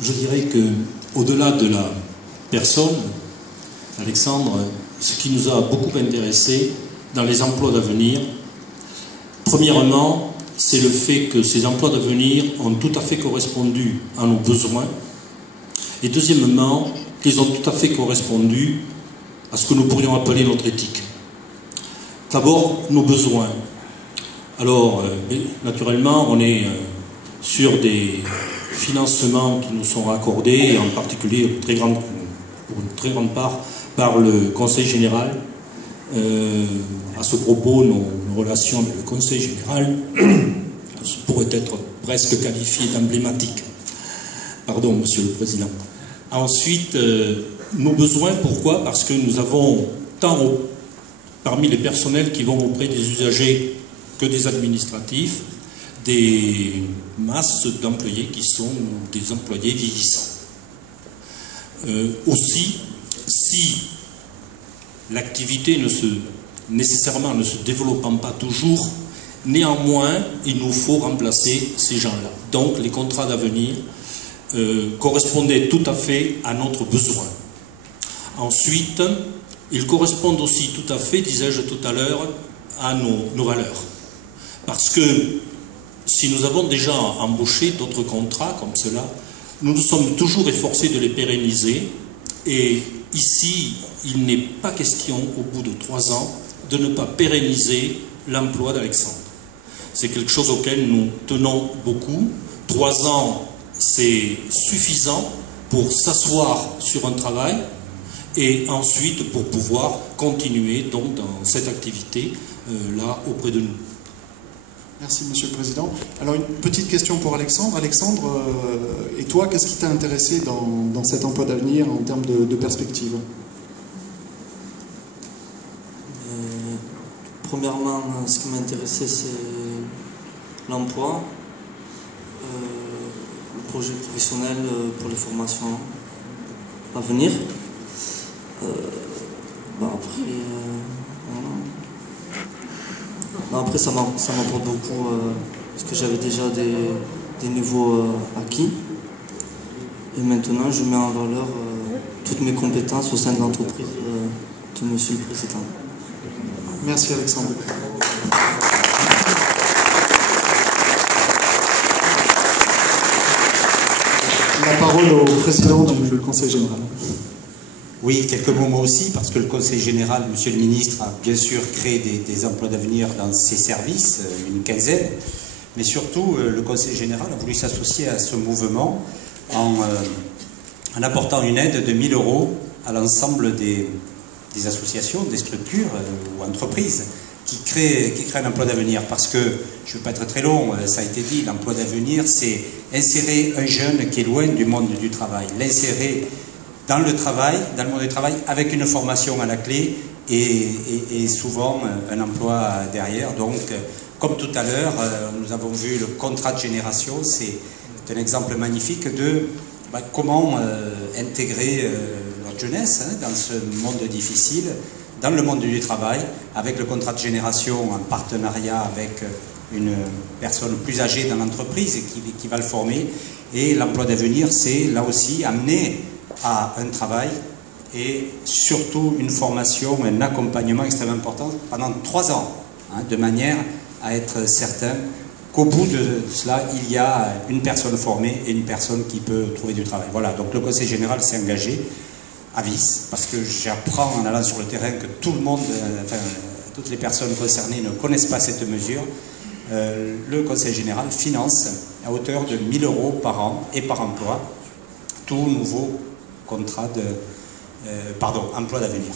Je dirais que, au-delà de la personne, Alexandre, ce qui nous a beaucoup intéressé dans les emplois d'avenir, premièrement, c'est le fait que ces emplois d'avenir ont tout à fait correspondu à nos besoins, et deuxièmement, qu'ils ont tout à fait correspondu à ce que nous pourrions appeler notre éthique. D'abord, nos besoins. Alors, naturellement, on est sur des financements qui nous sont accordés, et en particulier pour une très grande part par le Conseil général. À ce propos, nos relations avec le Conseil général pourraient être presque qualifiées d'emblématiques. Pardon, Monsieur le Président. Ensuite, nos besoins, pourquoi? Parce que nous avons tant parmi les personnels qui vont auprès des usagers que des administratifs, des masses d'employés qui sont des employés vieillissants. Aussi, si l'activité nécessairement ne se développant pas toujours, néanmoins, il nous faut remplacer ces gens-là. Donc, les contrats d'avenir correspondaient tout à fait à notre besoin. Ensuite, ils correspondent aussi tout à fait, disais-je tout à l'heure, à nos valeurs. Parce que si nous avons déjà embauché d'autres contrats comme cela, nous nous sommes toujours efforcés de les pérenniser. Et ici, il n'est pas question, au bout de 3 ans, de ne pas pérenniser l'emploi d'Alexandre. C'est quelque chose auquel nous tenons beaucoup. 3 ans, c'est suffisant pour s'asseoir sur un travail et ensuite pour pouvoir continuer donc dans cette activité là auprès de nous. Merci Monsieur le Président. Alors une petite question pour Alexandre. Alexandre, et toi, qu'est-ce qui t'a intéressé dans cet emploi d'avenir en termes de perspective? Premièrement, ce qui m'a intéressé, c'est l'emploi, le projet professionnel pour les formations à venir. Après, ça m'apporte beaucoup parce que j'avais déjà des niveaux acquis. Et maintenant, je mets en valeur toutes mes compétences au sein de l'entreprise de Monsieur le Président. Merci Alexandre. La parole au président du Conseil général. Oui, quelques mots moi aussi, parce que le Conseil général, Monsieur le ministre, a bien sûr créé des emplois d'avenir dans ses services, une quinzaine, mais surtout le Conseil général a voulu s'associer à ce mouvement en apportant une aide de 1 000 € à l'ensemble des associations, des structures ou entreprises qui créent un emploi d'avenir. Parce que, je ne veux pas être très long, ça a été dit, l'emploi d'avenir, c'est insérer un jeune qui est loin du monde du travail, l'insérer dans le travail, dans le monde du travail, avec une formation à la clé et souvent un emploi derrière. Donc, comme tout à l'heure, nous avons vu le contrat de génération, c'est un exemple magnifique de comment intégrer notre jeunesse dans ce monde difficile, dans le monde du travail, avec le contrat de génération en partenariat avec une personne plus âgée dans l'entreprise qui va le former. Et l'emploi d'avenir, c'est là aussi amener à un travail et surtout une formation, un accompagnement extrêmement important pendant 3 ans, de manière à être certain qu'au bout de cela, il y a une personne formée et une personne qui peut trouver du travail. Voilà, donc le Conseil général s'est engagé à vis, parce que j'apprends en allant sur le terrain que tout le monde, toutes les personnes concernées ne connaissent pas cette mesure. Le Conseil général finance à hauteur de 1 000 € par an et par emploi tout nouveau contrat emploi d'avenir.